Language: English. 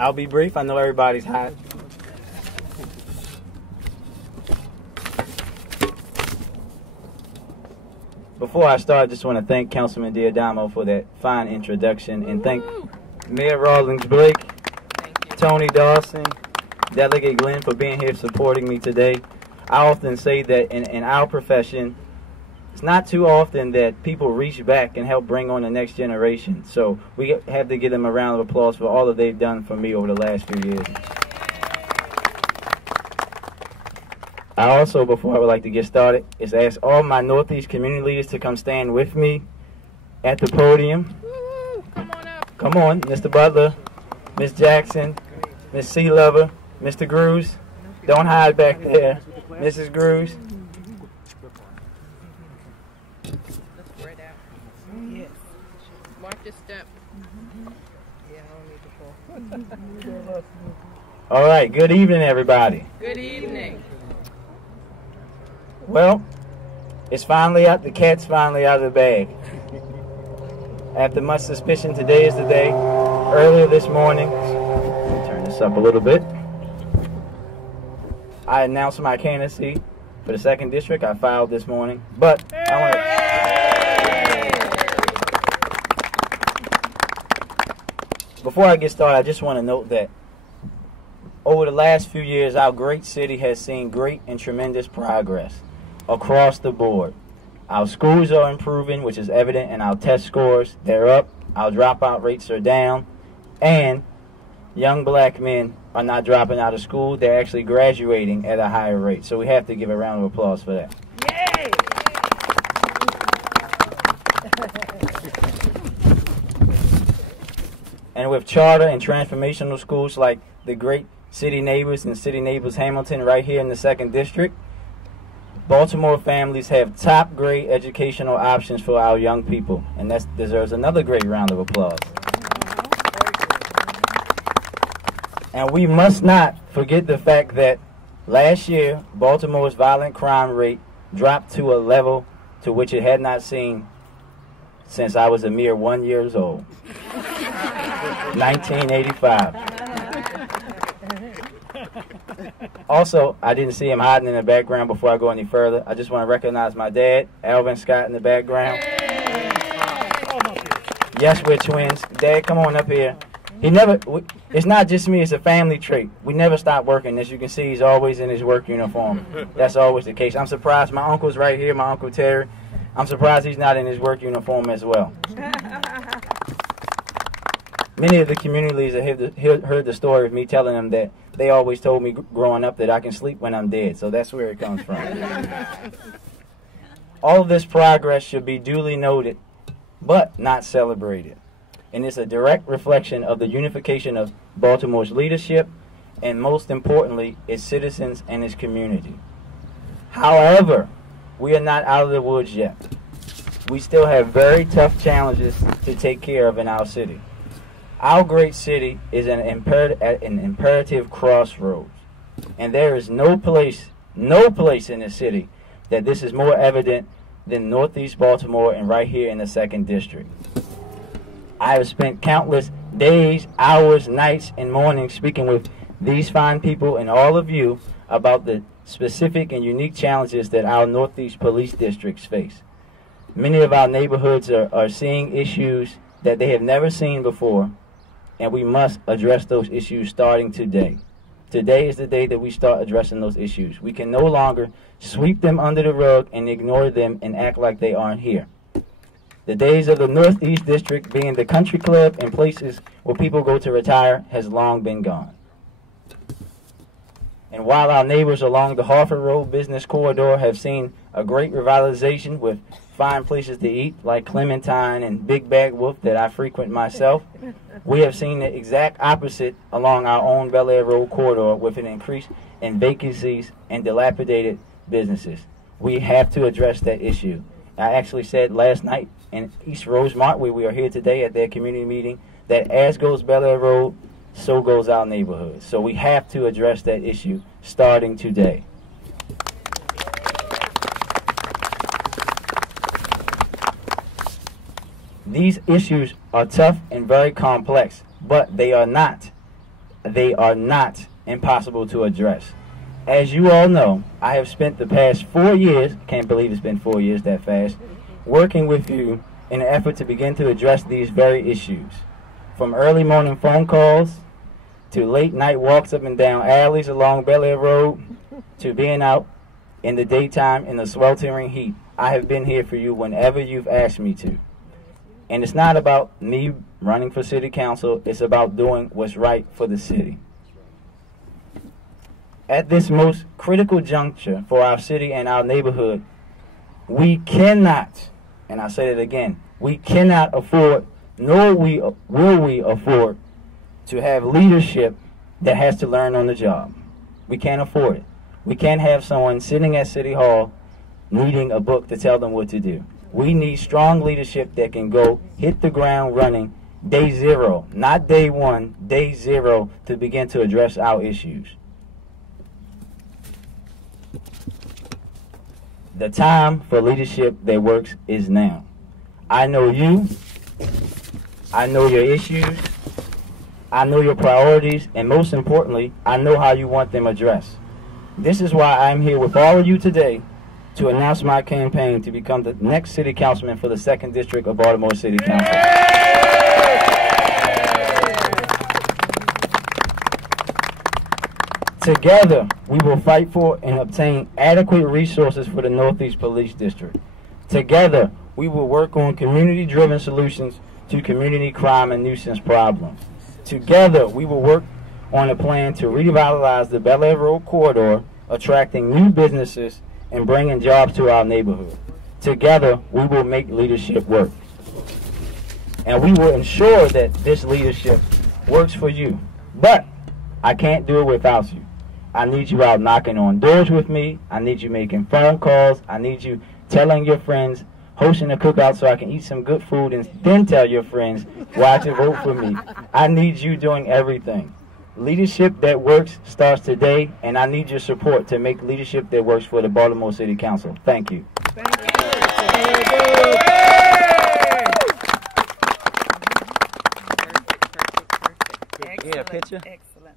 I'll be brief. I know everybody's hot. Before I start, I just want to thank Councilman D'Adamo for that fine introduction, and thank Mayor Rawlings Blake, Tony Dawson, Delegate Glenn for being here supporting me today. I often say that in our profession, it's not too often that people reach back and help bring on the next generation. So we have to give them a round of applause for all that they've done for me over the last few years. I also, before I would like to get started, is ask all my Northeast community leaders to come stand with me at the podium. Come on up. Come on, Mr. Butler, Ms. Jackson, Ms. C. Lover, Mr. Grews. Don't hide back there, Mrs. Grews. Let's spread out. Yes. Mark your step. Yeah, I don't need to fall. All right, good evening, everybody. Good evening. Well, it's finally out. The cat's finally out of the bag. After much suspicion, today is the day. Earlier this morning, let me turn this up a little bit, I announced my candidacy for the 2nd District. I filed this morning, but I want to... Before I get started, I just want to note that over the last few years, our great city has seen great and tremendous progress across the board. Our schools are improving, which is evident in our test scores. They're up. Our dropout rates are down. And young black men are not dropping out of school. They're actually graduating at a higher rate. So we have to give a round of applause for that. Yay! And with charter and transformational schools like the great City Neighbors and City Neighbors Hamilton right here in the 2nd District, Baltimore families have top-grade educational options for our young people, and that deserves another great round of applause. And we must not forget the fact that last year, Baltimore's violent crime rate dropped to a level to which it had not seen since I was a mere 1 year old. 1985. Also, I didn't see him hiding in the background before I go any further. I just want to recognize my dad, Alvin Scott, in the background. Yes, we're twins. Dad, come on up here. It's not just me, it's a family trait. We never stop working. As you can see, he's always in his work uniform. That's always the case. I'm surprised my uncle's right here, my Uncle Terry. I'm surprised he's not in his work uniform as well. Many of the community leaders have heard the story of me telling them that they always told me growing up that I can sleep when I'm dead. So that's where it comes from. All of this progress should be duly noted, but not celebrated. And it's a direct reflection of the unification of Baltimore's leadership and, most importantly, its citizens and its community. However, we are not out of the woods yet. We still have very tough challenges to take care of in our city. Our great city is at an imperative crossroads, and there is no place in the city that this is more evident than Northeast Baltimore and right here in the 2nd District. I have spent countless days, hours, nights, and mornings speaking with these fine people and all of you about the specific and unique challenges that our Northeast police districts face. Many of our neighborhoods are seeing issues that they have never seen before, and we must address those issues starting today. Today is the day that we start addressing those issues. We can no longer sweep them under the rug and ignore them and act like they aren't here. The days of the Northeast District being the country club and places where people go to retire has long been gone. And while our neighbors along the Harford Road Business Corridor have seen a great revitalization with fine places to eat like Clementine and Big Bag Wolf that I frequent myself, we have seen the exact opposite along our own Bel Air Road corridor with an increase in vacancies and dilapidated businesses. We have to address that issue. I actually said last night in East Rosemont, where we are here today at their community meeting, that as goes Bel Air Road, so goes our neighborhood. So we have to address that issue starting today. These issues are tough and very complex, but they are not they are not impossible to address. As you all know, I have spent the past 4 years, can't believe it's been 4 years that fast, working with you in an effort to begin to address these very issues. From early morning phone calls, to late night walks up and down alleys along Bel Air Road, to being out in the daytime in the sweltering heat. I have been here for you whenever you've asked me to. And it's not about me running for city council, it's about doing what's right for the city. At this most critical juncture for our city and our neighborhood, we cannot, and I say it again, we cannot afford, nor will we afford, to have leadership that has to learn on the job. We can't afford it. We can't have someone sitting at City Hall needing a book to tell them what to do. We need strong leadership that can go hit the ground running day zero, not day one, day zero, to begin to address our issues. The time for leadership that works is now. I know you, I know your issues, I know your priorities, and most importantly, I know how you want them addressed. This is why I'm here with all of you today to announce my campaign to become the next city councilman for the 2nd District of Baltimore City Council. Together, we will fight for and obtain adequate resources for the Northeast Police District. Together, we will work on community-driven solutions to community crime and nuisance problems. Together, we will work on a plan to revitalize the Bel Air Road corridor, attracting new businesses and bringing jobs to our neighborhood. Together, we will make leadership work. And we will ensure that this leadership works for you. But I can't do it without you. I need you out knocking on doors with me. I need you making phone calls. I need you telling your friends, hosting a cookout so I can eat some good food and then tell your friends why to vote for me. I need you doing everything. Leadership that works starts today, and I need your support to make leadership that works for the Baltimore City Council. Thank you. Thank you. Yeah, picture. Excellent.